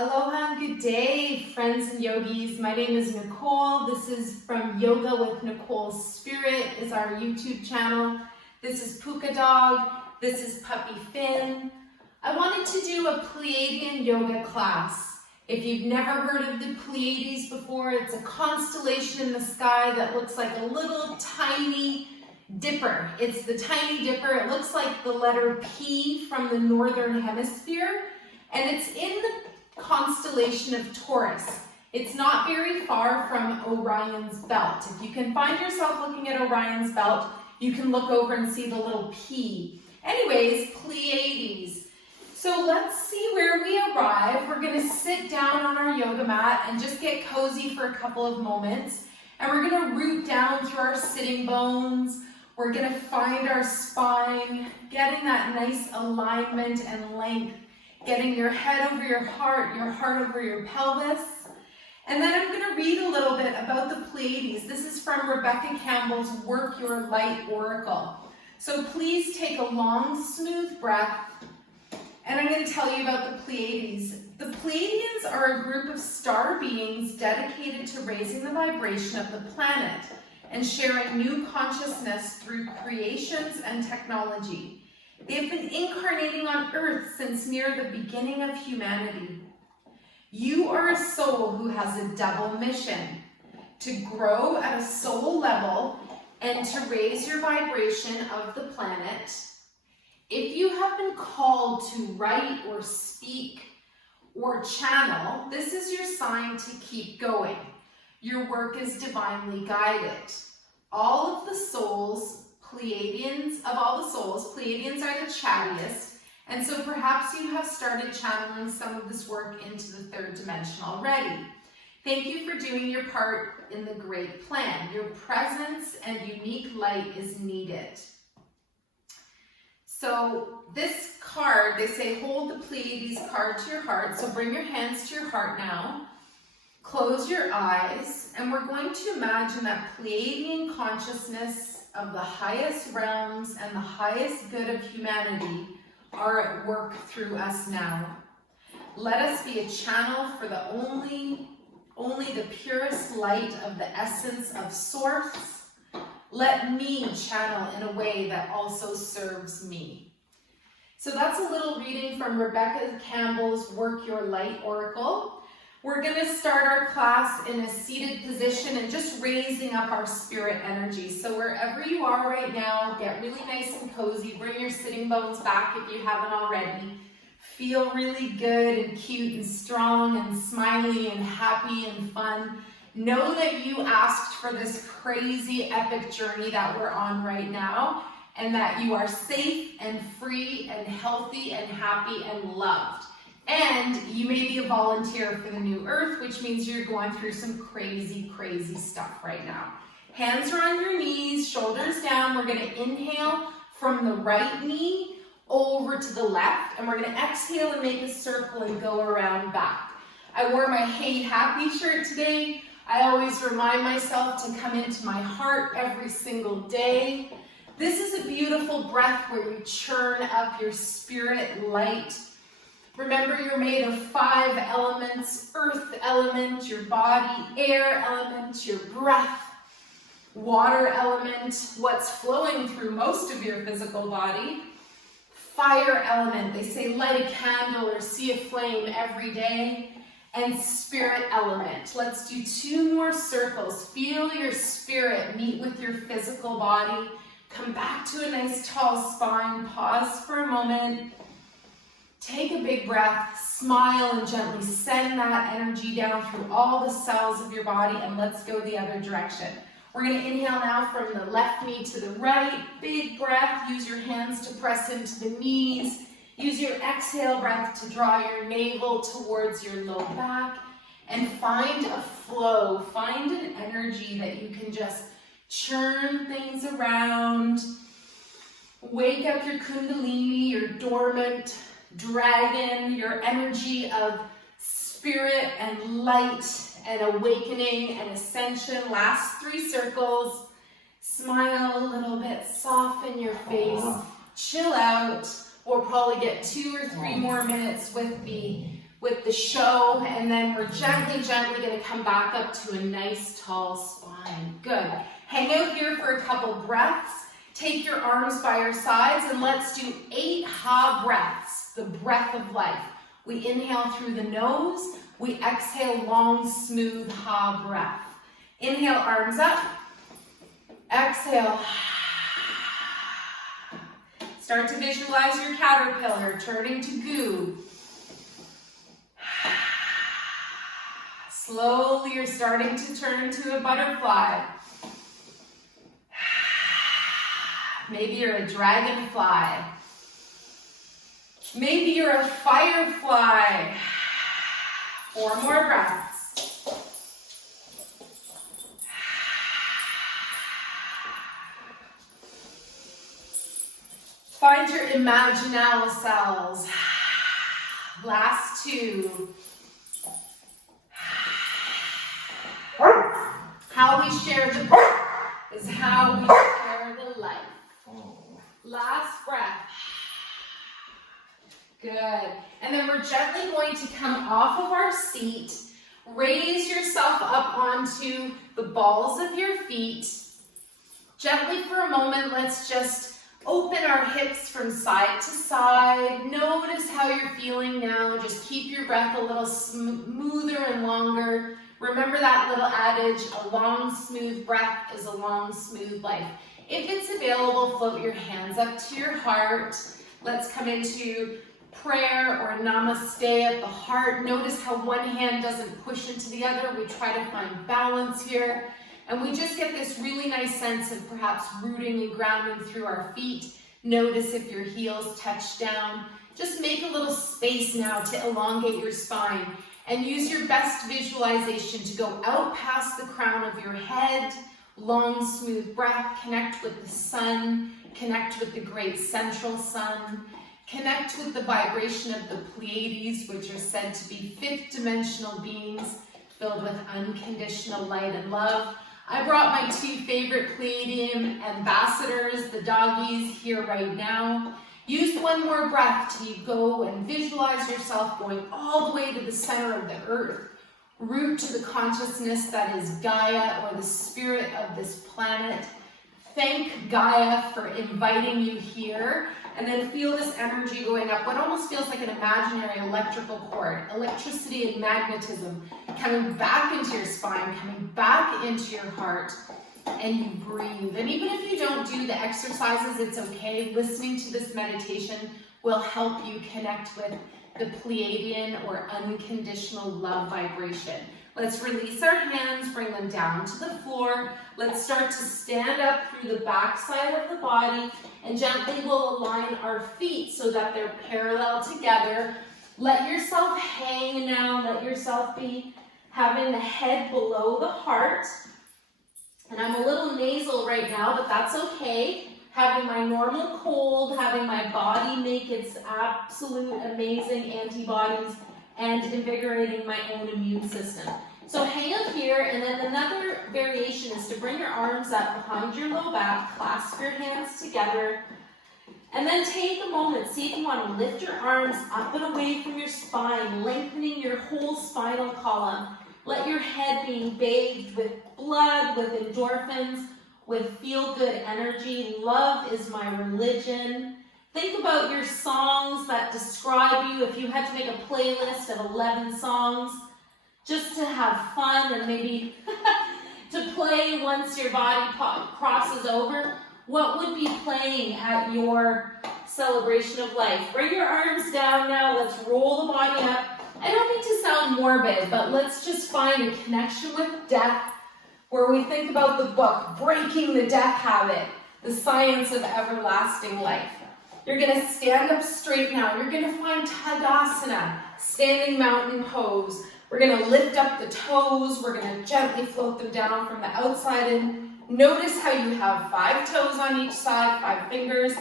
Aloha and good day, friends and yogis. My name is Nicole. This is from Yoga with Nicole Spirit is our YouTube channel. This is Puka Dog. This is Puppy Finn. I wanted to do a Pleiadian yoga class. If you've never heard of the Pleiades before, it's a constellation in the sky that looks like a little tiny dipper. It's the tiny dipper. It looks like the letter P from the northern hemisphere, and it's in the constellation of Taurus. It's not very far from Orion's belt. If you can find yourself looking at Orion's belt, you can look over and see the little P. Anyways, Pleiades. So let's see where we arrive. We're going to sit down on our yoga mat and just get cozy for a couple of moments. And we're going to root down through our sitting bones. We're going to find our spine, getting that nice alignment and length, getting your head over your heart over your pelvis. And then I'm going to read a little bit about the Pleiades. This is from Rebecca Campbell's Work Your Light Oracle. So please take a long, smooth breath. And I'm going to tell you about the Pleiades. The Pleiadians are a group of star beings dedicated to raising the vibration of the planet and sharing new consciousness through creations and technology. They've been incarnating on Earth since near the beginning of humanity. You are a soul who has a double mission: to grow at a soul level and to raise your vibration of the planet. If you have been called to write or speak or channel, this is your sign to keep going. Your work is divinely guided. All of the souls, Pleiadians, of all the souls, Pleiadians are the chattiest, and so perhaps you have started channeling some of this work into the third dimension already. Thank you for doing your part in the great plan. Your presence and unique light is needed. So this card, they say hold the Pleiades card to your heart. So bring your hands to your heart now. Close your eyes, and we're going to imagine that Pleiadian consciousness of the highest realms and the highest good of humanity are at work through us now. Let us be a channel for the only the purest light of the essence of Source. Let me channel in a way that also serves me. So that's a little reading from Rebecca Campbell's Work Your Light Oracle. We're going to start our class in a seated position and just raising up our spirit energy. So wherever you are right now, get really nice and cozy. Bring your sitting bones back if you haven't already. Feel really good and cute and strong and smiley and happy and fun. Know that you asked for this crazy epic journey that we're on right now, and that you are safe and free and healthy and happy and loved. And you may be a volunteer for the new earth, which means you're going through some crazy, crazy stuff right now. Hands are on your knees, shoulders down. We're going to inhale from the right knee over to the left, and we're going to exhale and make a circle and go around back. I wore my Hey Happy shirt today. I always remind myself to come into my heart every single day. This is a beautiful breath where you churn up your spirit light. Remember, you're made of 5 elements: earth element, your body, air element, your breath, water element, what's flowing through most of your physical body, fire element, they say light a candle or see a flame every day, and spirit element. Let's do 2 more circles. Feel your spirit meet with your physical body. Come back to a nice tall spine. Pause for a moment. Take a big breath, smile, and gently send that energy down through all the cells of your body, and let's go the other direction. We're going to inhale now from the left knee to the right. Big breath. Use your hands to press into the knees. Use your exhale breath to draw your navel towards your low back, and find a flow. Find an energy that you can just churn things around. Wake up your kundalini, your dormant dragon, your energy of spirit and light and awakening and ascension. Last 3 circles. Smile a little bit, soften your face, chill out. We'll probably get 2 or 3 more minutes with the with the show, and then we're gently going to come back up to a nice tall spine. Good. Hang out here for a couple breaths. Take your arms by your sides, and let's do 8 ha breaths, the breath of life. We inhale through the nose, we exhale long, smooth ha breath. Inhale, arms up. Exhale. Start to visualize your caterpillar turning to goo. Slowly, you're starting to turn to a butterfly. Maybe you're a dragonfly. Maybe you're a firefly. 4 more breaths. Find your imaginal cells. Last 2. How we share the breath is how we share the life. Last breath. Good. And then we're gently going to come off of our seat. Raise yourself up onto the balls of your feet. Gently for a moment, let's just open our hips from side to side. Notice how you're feeling now. Just keep your breath a little smoother and longer. Remember that little adage, a long, smooth breath is a long, smooth life. If it's available, float your hands up to your heart. Let's come into prayer or namaste at the heart. Notice how one hand doesn't push into the other. We try to find balance here. And we just get this really nice sense of perhaps rooting and grounding through our feet. Notice if your heels touch down. Just make a little space now to elongate your spine. And use your best visualization to go out past the crown of your head. Long, smooth breath. Connect with the sun. Connect with the great central sun. Connect with the vibration of the Pleiades, which are said to be 5th dimensional beings filled with unconditional light and love. I brought my 2 favorite Pleiadian ambassadors, the Doggies, here right now. Use one more breath till you go and visualize yourself going all the way to the center of the earth. Root to the consciousness that is Gaia, or the spirit of this planet. Thank Gaia for inviting you here. And then feel this energy going up, what almost feels like an imaginary electrical cord. Electricity and magnetism coming back into your spine, coming back into your heart. And you breathe. And even if you don't do the exercises, it's okay. Listening to this meditation will help you connect with the Pleiadian or unconditional love vibration. Let's release our hands, bring them down to the floor. Let's start to stand up through the back side of the body, and gently we'll align our feet so that they're parallel together. Let yourself hang now. Let yourself be having the head below the heart. And I'm a little nasal right now, but that's okay. Having my normal cold, having my body make its absolute amazing antibodies, and invigorating my own immune system. So hang up here, and then another variation is to bring your arms up behind your low back, clasp your hands together, and then take a moment. See if you want to lift your arms up and away from your spine, lengthening your whole spinal column. Let your head being bathed with blood, with endorphins, with feel-good energy. Love is my religion. Think about your songs that describe you. If you had to make a playlist of 11 songs, just to have fun and maybe to play once your body crosses over, what would be playing at your celebration of life? Bring your arms down now. Let's roll the body up. I don't mean to sound morbid, but let's just find a connection with death, where we think about the book, Breaking the Death Habit, the science of everlasting life. You're going to stand up straight now. You're going to find Tadasana, standing mountain pose. We're going to lift up the toes. We're going to gently float them down from the outside in. Notice how you have 5 toes on each side, 5 fingers,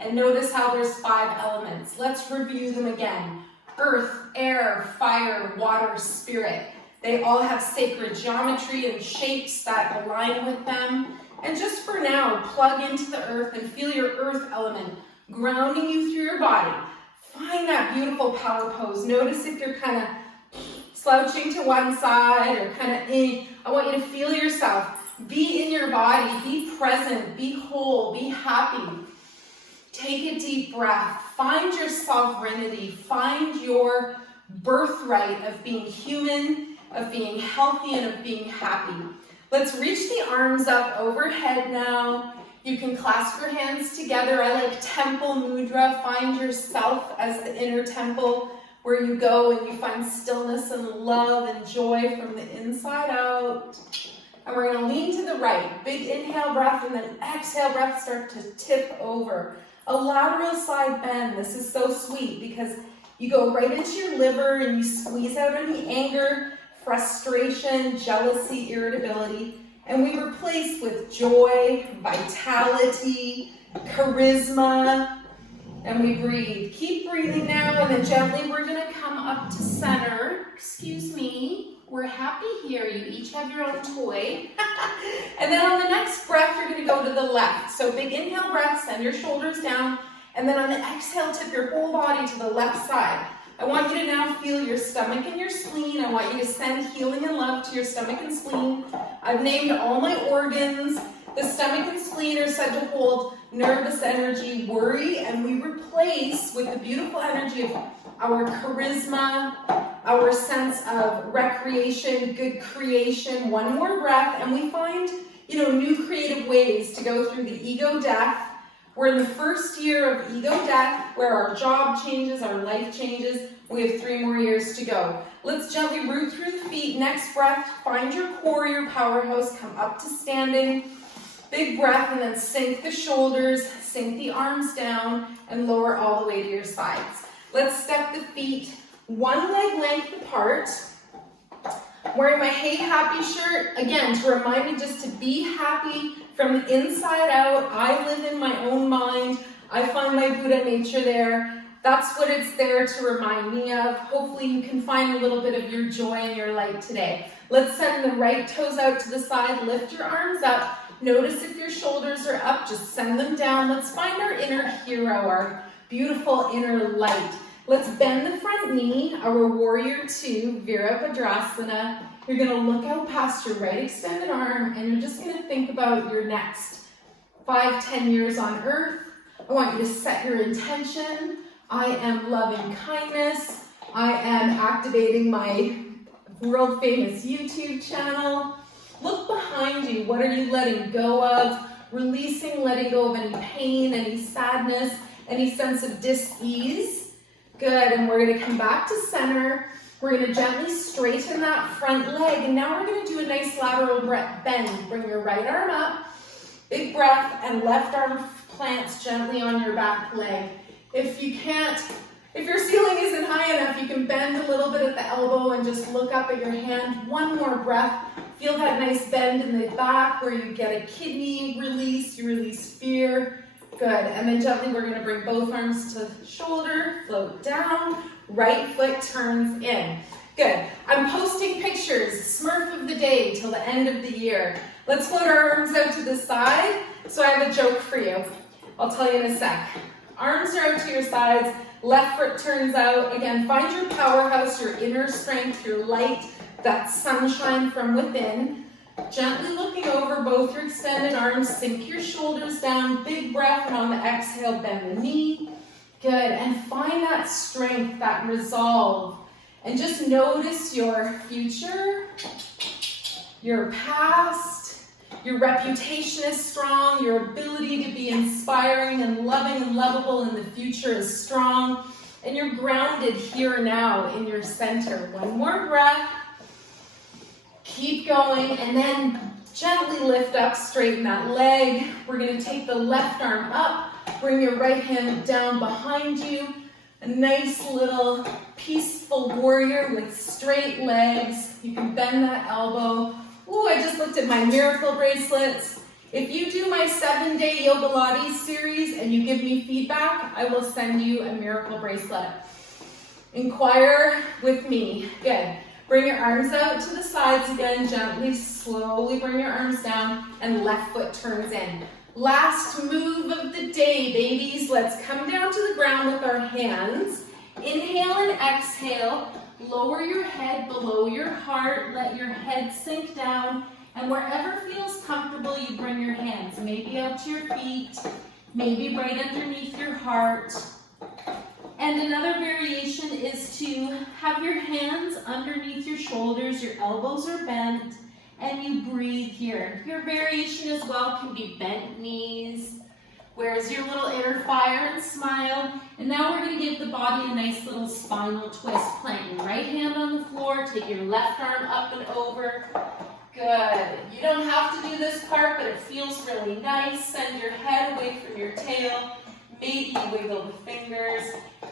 and notice how there's 5 elements. Let's review them again. Earth, air, fire, water, spirit. They all have sacred geometry and shapes that align with them. And just for now, plug into the earth and feel your earth element grounding you through your body. Find that beautiful power pose. Notice if you're kind of slouching to one side or kind of in. I want you to feel yourself. Be in your body. Be present. Be whole. Be happy. Take a deep breath. Find your sovereignty. Find your birthright of being human, of being healthy, and of being happy. Let's reach the arms up overhead now. You can clasp your hands together. I like temple mudra. Find yourself as the inner temple where you go and you find stillness and love and joy from the inside out. And we're going to lean to the right. Big inhale breath, and then exhale breath, start to tip over. A lateral side bend. This is so sweet because you go right into your liver and you squeeze out any anger, frustration, jealousy, irritability. And we replace with joy, vitality, charisma, and we breathe. Keep breathing now, and then gently we're going to come up to center. Excuse me. We're happy here. You each have your own toy. And then on the next breath, you're going to go to the left. So big inhale breath, send your shoulders down, and then on the exhale, tip your whole body to the left side. I want you to now feel your stomach and your spleen. I want you to send healing and love to your stomach and spleen. I've named all my organs. The stomach and spleen are said to hold nervous energy, worry, and we replace with the beautiful energy of our charisma, our sense of recreation, good creation. One more breath, and we find, new creative ways to go through the ego death. We're in the first year of ego death, where our job changes, our life changes. We have 3 more years to go. Let's gently root through the feet. Next breath, find your core, your powerhouse. Come up to standing. Big breath, and then sink the shoulders, sink the arms down, and lower all the way to your sides. Let's step the feet 1 leg length apart. Wearing my Hey Happy shirt, again, to remind me just to be happy from the inside out. I live in my own mind. I find my Buddha nature there. That's what it's there to remind me of. Hopefully you can find a little bit of your joy and your light today. Let's send the right toes out to the side. Lift your arms up. Notice if your shoulders are up, just send them down. Let's find our inner hero, our beautiful inner light. Let's bend the front knee, our warrior 2, Virabhadrasana. You're going to look out past your right extended arm, and you're just going to think about your next 5-10 years on earth. I want you to set your intention. I am loving kindness. I am activating my world famous YouTube channel. Look behind you. What are you letting go of? Releasing, letting go of any pain, any sadness, any sense of dis-ease. Good, and we're going to come back to center. We're going to gently straighten that front leg, and now we're going to do a nice lateral bend. Bring your right arm up, big breath, and left arm plants gently on your back leg. If your ceiling isn't high enough, you can bend a little bit at the elbow and just look up at your hand. 1 more breath. Feel that nice bend in the back where you get a kidney release, you release fear. Good, and then gently we're going to bring both arms to shoulder, float down, right foot turns in. Good, I'm posting pictures, Smurf of the day till the end of the year. Let's float our arms out to the side. So I have a joke for you. I'll tell you in a sec. Arms are out to your sides, left foot turns out. Again, find your powerhouse, your inner strength, your light, that sunshine from within. Gently looking over both your extended arms, sink your shoulders down, big breath, and on the exhale, bend the knee. Good, and find that strength, that resolve, and just notice your future, your past, your reputation is strong, your ability to be inspiring and loving and lovable in the future is strong, and you're grounded here now in your center. 1 more breath. Keep going, and then gently lift up, straighten that leg. We're going to take the left arm up, bring your right hand down behind you. A nice little peaceful warrior with straight legs. You can bend that elbow. Ooh, I just looked at my miracle bracelets. If you do my 7-day Yoga Pilates series and you give me feedback, I will send you a miracle bracelet. Inquire with me. Good. Bring your arms out to the sides again, gently, slowly bring your arms down, and left foot turns in. Last move of the day, babies. Let's come down to the ground with our hands, Inhale and exhale. Lower your head below your heart. Let your head sink down. And wherever feels comfortable, you bring your hands. Maybe out to your feet. Maybe right underneath your heart. And another variation is to have your hands underneath your shoulders. Your elbows are bent. And you breathe here. Your variation as well can be bent knees. Where's your little inner fire and smile? And now we're going to give the body a nice little spinal twist. Plant your right hand on the floor. Take your left arm up and over. Good. You don't have to do this part, but it feels really nice. Send your head away from your tail. Maybe you wiggle the fingers.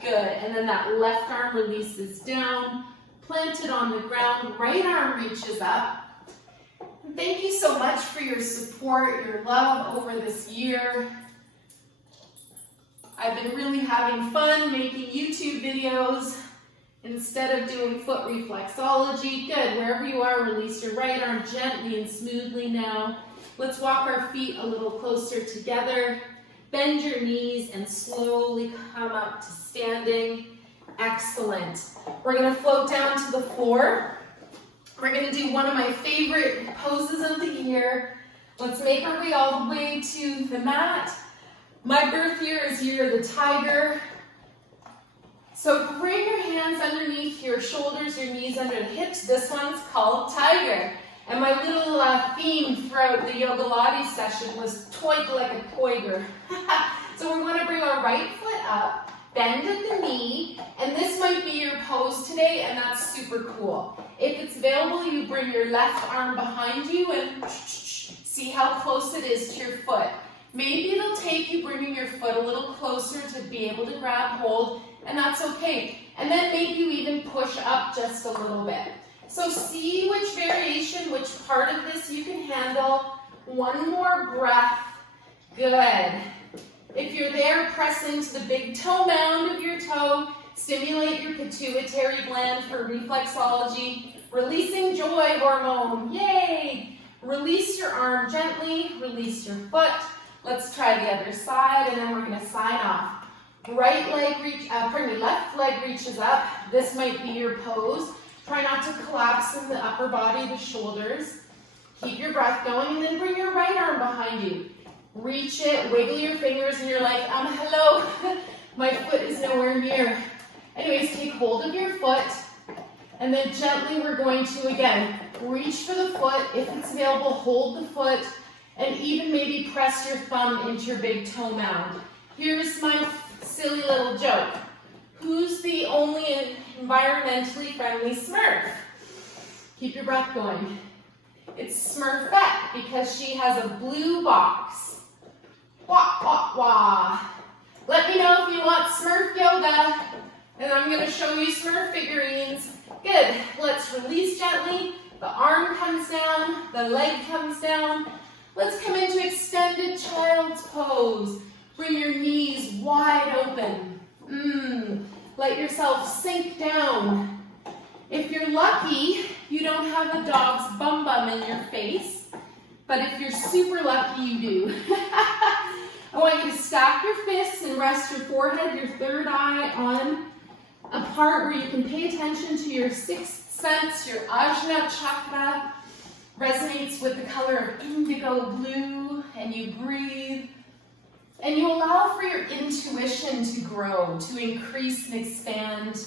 Good. And then that left arm releases down. Plant it on the ground. Right arm reaches up. Thank you so much for your support, your love over this year. I've been really having fun making YouTube videos instead of doing foot reflexology. Good, wherever you are, release your right arm gently and smoothly now. Let's walk our feet a little closer together. Bend your knees and slowly come up to standing. Excellent. We're going to float down to the floor. We're going to do one of my favorite poses of the year. Let's make our way all the way to the mat. My birth year is year of the tiger. So bring your hands underneath your shoulders, your knees under the hips. This one's called tiger. And my little theme throughout the yoga Pilates session was toig like a toiger. So we're going to bring our right foot up, bend at the knee, and this might be your pose today, and that's super cool. If it's available, you bring your left arm behind you and see how close it is to your foot. Maybe it'll take you bringing your foot a little closer to be able to grab hold, and that's okay. And then maybe you even push up just a little bit. So see which variation, which part of this you can handle. One more breath. Good. If you're there, press into the big toe mound of your toe. Stimulate your pituitary gland for reflexology. Releasing joy hormone. Yay! Release your arm gently. Release your foot. Let's try the other side, and then we're going to sign off. Left leg reaches up. This might be your pose. Try not to collapse in the upper body, the shoulders. Keep your breath going, and then bring your right arm behind you. Reach it, wiggle your fingers, and you're like, hello, my foot is nowhere near. Anyways, take hold of your foot, and then gently we're going to, again, reach for the foot. If it's available, hold the foot, and even maybe press your thumb into your big toe mound. Here's my silly little joke. Who's the only environmentally friendly Smurf? Keep your breath going. It's Smurfette because she has a blue box. Wah, wah, wah. Let me know if you want Smurf yoga, and I'm going to show you Smurf figurines. Good. Let's release gently. The arm comes down. The leg comes down. Let's come into extended child's pose. Bring your knees wide open. Let yourself sink down. If you're lucky, you don't have a dog's bum bum in your face. But if you're super lucky, you do. I want you to stack your fists and rest your forehead, your third eye on a part where you can pay attention to your sixth sense, your Ajna chakra. Resonates with the color of indigo blue, and you breathe. And you allow for your intuition to grow, to increase and expand.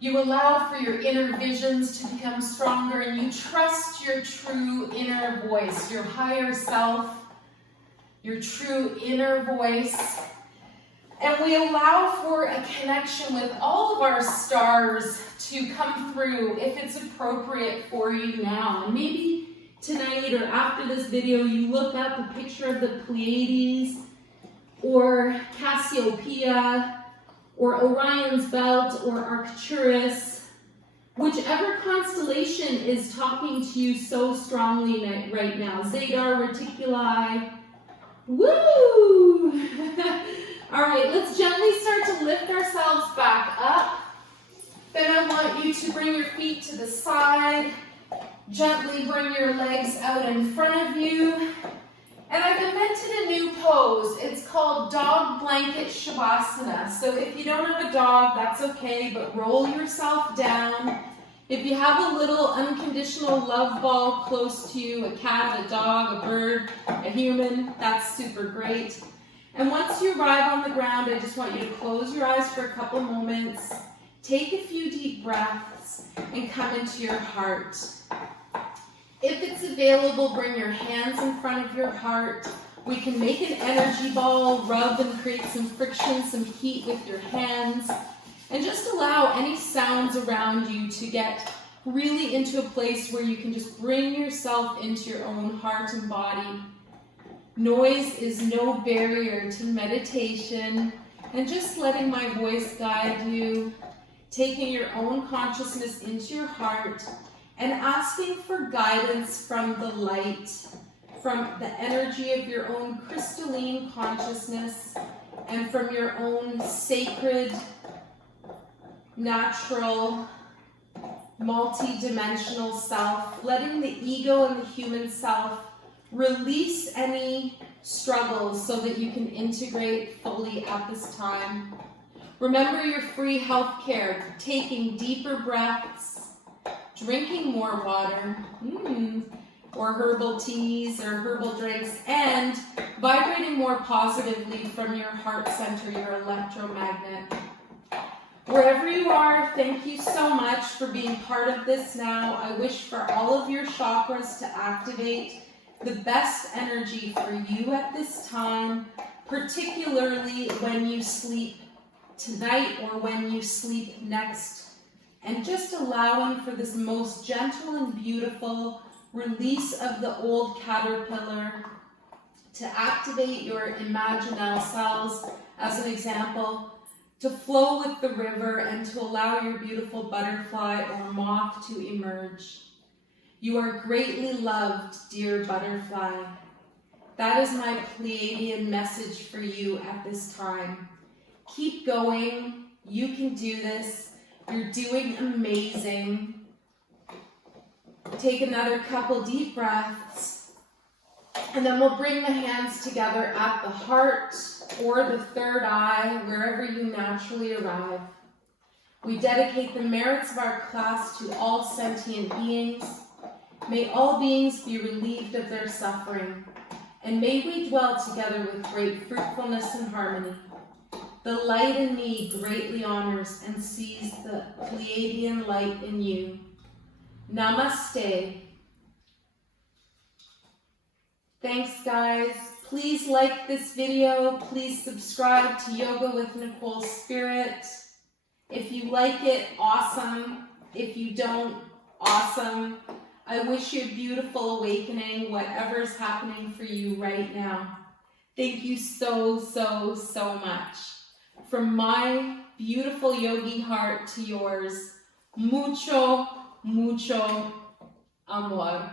You allow for your inner visions to become stronger, and you trust your true inner voice, your higher self, your true inner voice. And we allow for a connection with all of our stars to come through if it's appropriate for you now. And maybe tonight or after this video, you look up a picture of the Pleiades, or Cassiopeia, or Orion's Belt, or Arcturus, whichever constellation is talking to you so strongly right now. Zadar Reticuli. Woo! All right, let's gently start to lift ourselves back up. Then I want you to bring your feet to the side. Gently bring your legs out in front of you. And I've invented a new pose. It's called Dog Blanket Shavasana. So if you don't have a dog, that's okay, but roll yourself down. If you have a little unconditional love ball close to you, a cat, a dog, a bird, a human, that's super great. And once you arrive on the ground, I just want you to close your eyes for a couple moments, take a few deep breaths, and come into your heart. If it's available, bring your hands in front of your heart. We can make an energy ball, rub and create some friction, some heat with your hands, and just allow any sounds around you to get really into a place where you can just bring yourself into your own heart and body. Noise is no barrier to meditation, and just letting my voice guide you, taking your own consciousness into your heart, and asking for guidance from the light, from the energy of your own crystalline consciousness, and from your own sacred, natural, multi-dimensional self, letting the ego and the human self release any struggles so that you can integrate fully at this time. Remember your free healthcare, taking deeper breaths, drinking more water, or herbal teas or herbal drinks, and vibrating more positively from your heart center, your electromagnet. Wherever you are, thank you so much for being part of this now. I wish for all of your chakras to activate the best energy for you at this time, particularly when you sleep tonight or when you sleep next. And just allowing for this most gentle and beautiful release of the old caterpillar to activate your imaginal cells, as an example, to flow with the river and to allow your beautiful butterfly or moth to emerge. You are greatly loved, dear butterfly. That is my Pleiadian message for you at this time. Keep going. You can do this. You're doing amazing. Take another couple deep breaths, and then we'll bring the hands together at the heart or the third eye, wherever you naturally arrive. We dedicate the merits of our class to all sentient beings. May all beings be relieved of their suffering, and may we dwell together with great fruitfulness and harmony. The light in me greatly honors and sees the Pleiadian light in you. Namaste. Thanks, guys. Please like this video. Please subscribe to Yoga with Nicole Spirit. If you like it, awesome. If you don't, awesome. I wish you a beautiful awakening, whatever's happening for you right now. Thank you so, so, so much. From my beautiful yogi heart to yours, mucho, mucho amor.